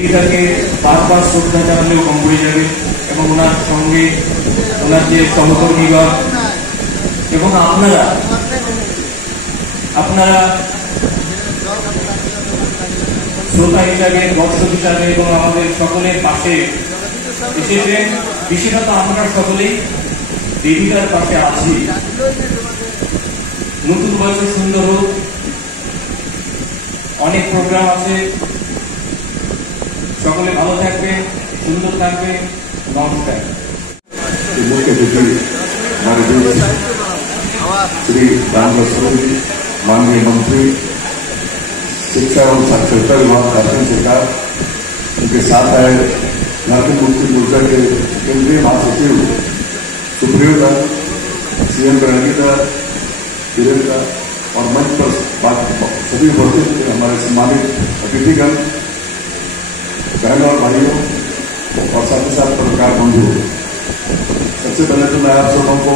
দিদিটাকে বারবার শ্রদ্ধা জানালেও কম হয়ে যাবে এবং ওনার সঙ্গে ওনার যে সহকর্মীগণ এবং আপনারা শ্রোতা হিসাবে, দর্শক হিসাবে এবং আমাদের সকলের পাশে এসেছেন। বিশেষত আমরা সকলেই দেবিকার পাশে আছি। নতুন বছর সুন্দর হোক, অনেক প্রোগ্রাম আছে, সকলে ভালো থাকবে, সুন্দর থাকবে। নমস্কার। मुख्य अतिथि हमारे देश श्री रामप्रसाद जी, माननीय मंत्री शिक्षा एवं साक्षरता विभाग झारखंड सरकार, उनके साथ आए झारखंड मुक्ति मोर्चा के केंद्रीय महासचिव सुप्रियो दा, सीएम रणजीता वीरेंद्र और मंच पर सभी उपस्थित हमारे सम्मानित अतिथिगण, बहनों और भाइयों और साथ ही साथ पत्रकार बंधु, सबसे पहले तो मैं आप सबों को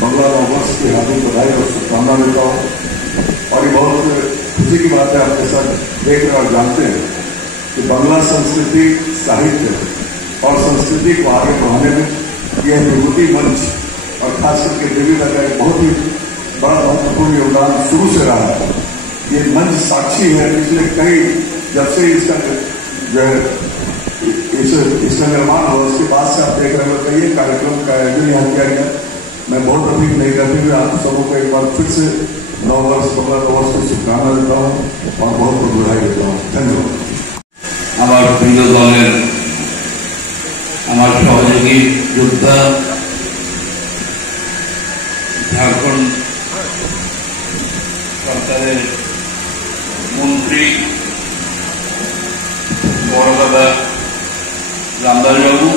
बंगला नववर्ष की हार्दिक बधाई और शुभकामना देता हूँ। और ये बहुत खुशी की बात है, आपके साथ देख रहे और जानते हैं कि बंगला संस्कृति, साहित्य और संस्कृति को आगे बढ़ाने में यह विभूति मंच और खास करके देवीदा का एक बहुत ही बड़ा महत्वपूर्ण योगदान शुरू से रहा है। ये मंच साक्षी है पिछले कई, जब से इसका जो है इसका निर्माण हुआ उसके बाद से आप देख रहे हो कई कार्यक्रम का आयोजन यहाँ किया गया। मैं बहुत अधिक नहीं करती हुए आप सबों को एक बार फिर से नववर्ष बंगला नववर्ष की शुभकामना देता हूँ और बहुत बहुत बधाई देता हूँ। धन्यवाद। আমার প্রিয় দলের আমার সহযোগী যোদ্ধা ঝাড়খণ্ড সরকারের মন্ত্রী বড় দাদা রামদাস বাবু,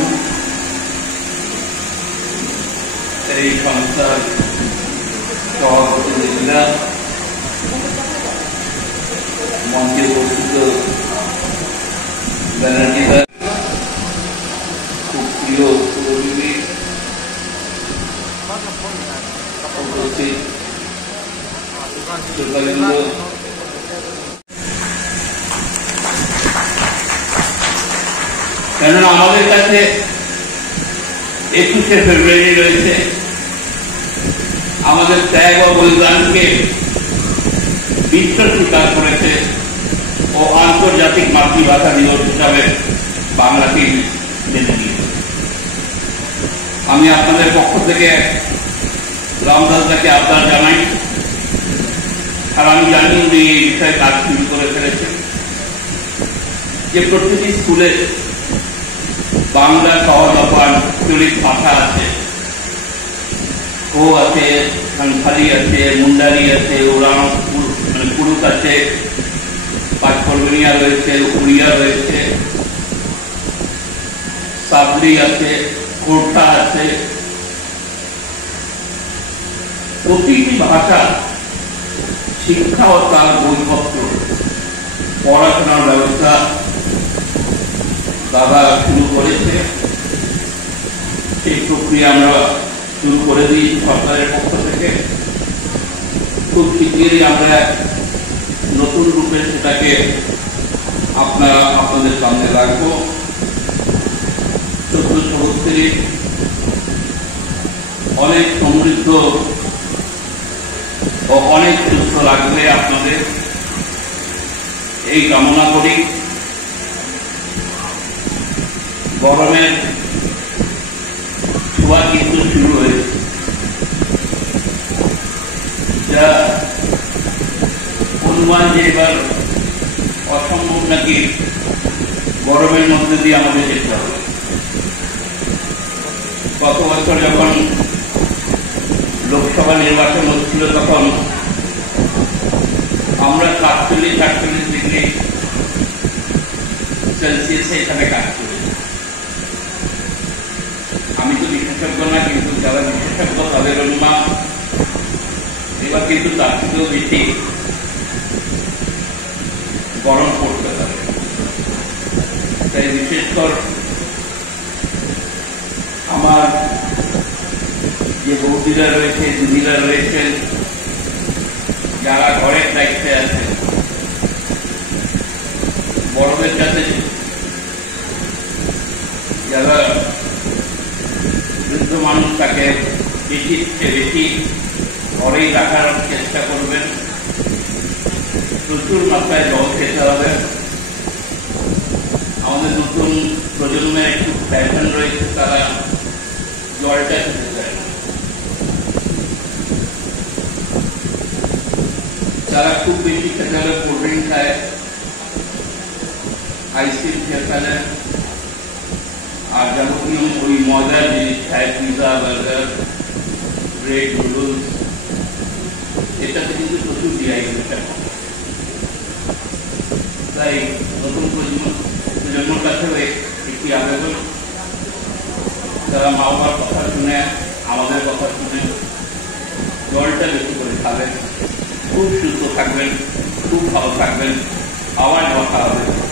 এই সংস্থার সভাপতি দিদিরা, মঞ্চে উপস্থিত ব্যানার্জিরা, খুব প্রিয় পুরোহিত উপস্থিত শ্রোতাবৃন্দ, কেননা আমাদের কাছে 21শে ফেব্রুয়ারি রয়েছে। আমাদের ত্যাগ ও বলিদানকে বিশ্ব স্বীকার করেছে ও আন্তর্জাতিক মাতৃভাষা দিবস হিসাবে বাংলাকে মেনে নিয়েছে। আমি আপনাদের পক্ষ থেকে রামদাসদাকে আবদার জানাই, আর আমি জানি উনি এই বিষয়ে কাজ শুরু করে ফেলেছেন, যে প্রতিটি স্কুলে বাংলা সহজ আঞ্চলিক ভাষা আছে, ও আছে, সান্থালি আছে, মুন্ডারি আছে, ওরাং পুরুষ আছে, পাঁচকর্মিয়া রয়েছে, উড়িয়া রয়েছে, সাবলি আছে, কোর্টা আছে। প্রতিটি ভাষা শিক্ষা ও তার বইপত্র, পড়াশোনার ব্যবস্থা দাদা শুরু করেছে। সেই প্রক্রিয়া আমরা শুরু করে দিই সরকারের পক্ষ থেকে। খুব শীঘ্রই আমরা নতুন রূপে সেটাকে আপনাদের সামনে রাখবো। 1434 অনেক সমৃদ্ধ ও অনেক সুস্থ লাগবে আপনাদের, এই কামনা করি। গরমের ছোঁয়া কিন্তু শুরু হয়েছে, যা অনুমান যে এবার অসম্ভব নাকি গরমের মধ্যে দিয়ে আমাদের যেতে হবে। গত বছর যখন লোকসভা নির্বাচন হচ্ছিল তখন আমরা 47-48 ডিগ্রি সেলসিয়াসে এখানে কাজ করি। আমি তো বিশেষজ্ঞ না, কিন্তু যারা বিশেষজ্ঞ তাদের অনুমান এবার কিন্তু তার থেকেও বেশি গরম পড়তে পারে। তাই বিশেষ করে আমার যে বৌদিরা রয়েছে, দিদিরা রয়েছেন, যারা ঘরের দায়িত্বে আছে, বড়দের কাছে যারা বৃদ্ধ মানুষ তাকে বেশির চেয়ে বেশি ঘরেই রাখার চেষ্টা করবেন। প্রচুর মাত্রায় জল খেতে হবে। আমাদের নতুন প্রজন্মের একটু প্যাটার্ন রয়েছে, তারা জলটা খেতে চায় না। তারা খুব বেশি খেতে হলে কোল্ড ড্রিঙ্ক খায়, আইসক্রিম খেয়ে, আর যাবতীয় ওই মজার জিনিস খায়, পিজা, বার্গার, ব্রেড, নুডলস। এটাতে কিন্তু প্রচুর ডিহাইড্রেশন। তাই নতুন প্রজন্মের কাছেও একটি আবেদন, তারা মা বাবার কথা শুনে, আমাদের কথা শুনে জলটা বেশি করে খাবেন, খুব সুস্থ থাকবেন, খুব ভালো থাকবেন। আবার কথা হবে।